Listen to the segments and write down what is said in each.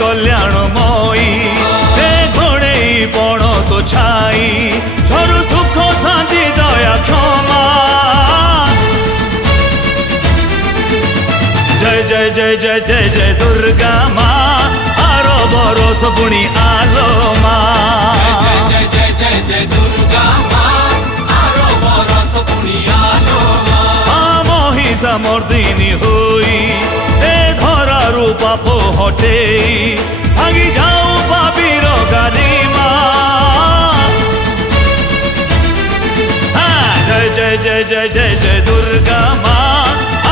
कल्याणमयी हे घोड़े पण तो छाई झरु सुख शांति दया क्षमा जय जय जय जय जय जय दुर्गा माँ आरो बरस पुणी आलो माँ जय जय जय जय जय दुर्गा माँ आरो बरस पुणी आलो माँ महिषा मर्दिनी हुई ए धरा रूपा पो हटे भागी जाऊ पापीर गाली माँ जय जय जय जय जय जय दुर्गा माँ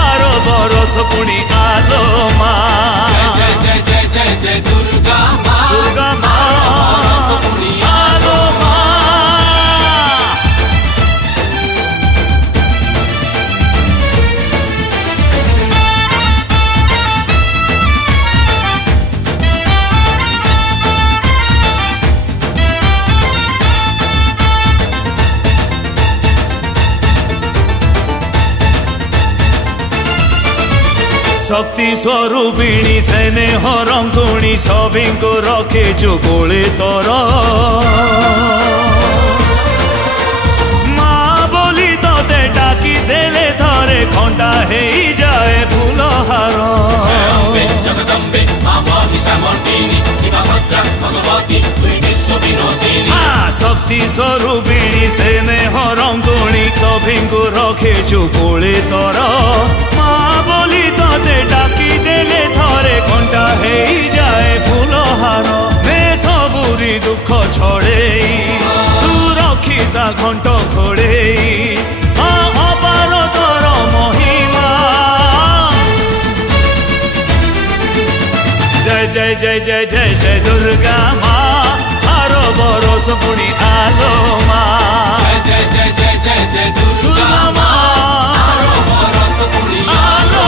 आरो बरस पुणी आलो माँ जय जय जय जय जय दुर्गा माँ दुर्गा माँ बरस पुणी आलो माँ शक्ति स्वरूपिणी सेने हरंकुणी सभी को रखे जो गोले तर माँ बोली ते डाकी देले थरे घंटा हे जाए फूल हार जगदम्बे माँ महिषा मर्दिनी शिवा भद्रा भगवती विश्व विनोदिनी शक्ति स्वरूपिणी सेने हरंकुणी सभी को रखे जो गोले तर माँ बोली ते डाकी देले थरे घंटा हे जाए फूल हार मे सबुरी दुख छड़े तू रखिता घंट घोड़े अपार तर महिमा जय जय जय जय जय जय दुर्गा माँ आरो बरस पुणी आलो माँ जय जय जय जय जय दुर्गा माँ आरो बरस पुणी आलो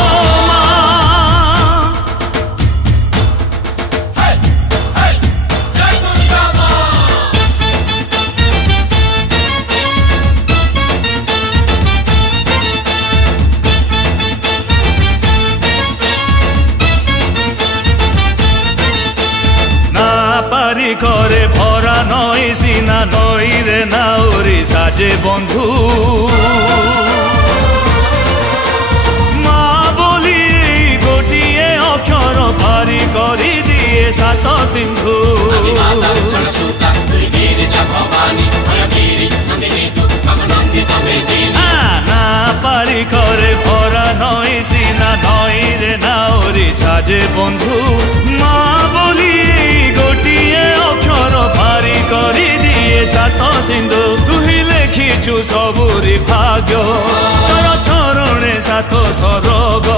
करे भरा नई सीना नई रे नाउरी साजे बंधु माँ बोली गोटिए अक्षर भारी करी दिए सात सिंधु ना पारी करे भरा नई सीना नई रे नाउरी साजे बंधु माँ बोली गोटिए अक्षर भारी करी दिए सात सिंधु तुही लेखिचु सबुरी भाग्य तोर चरणे सात सरग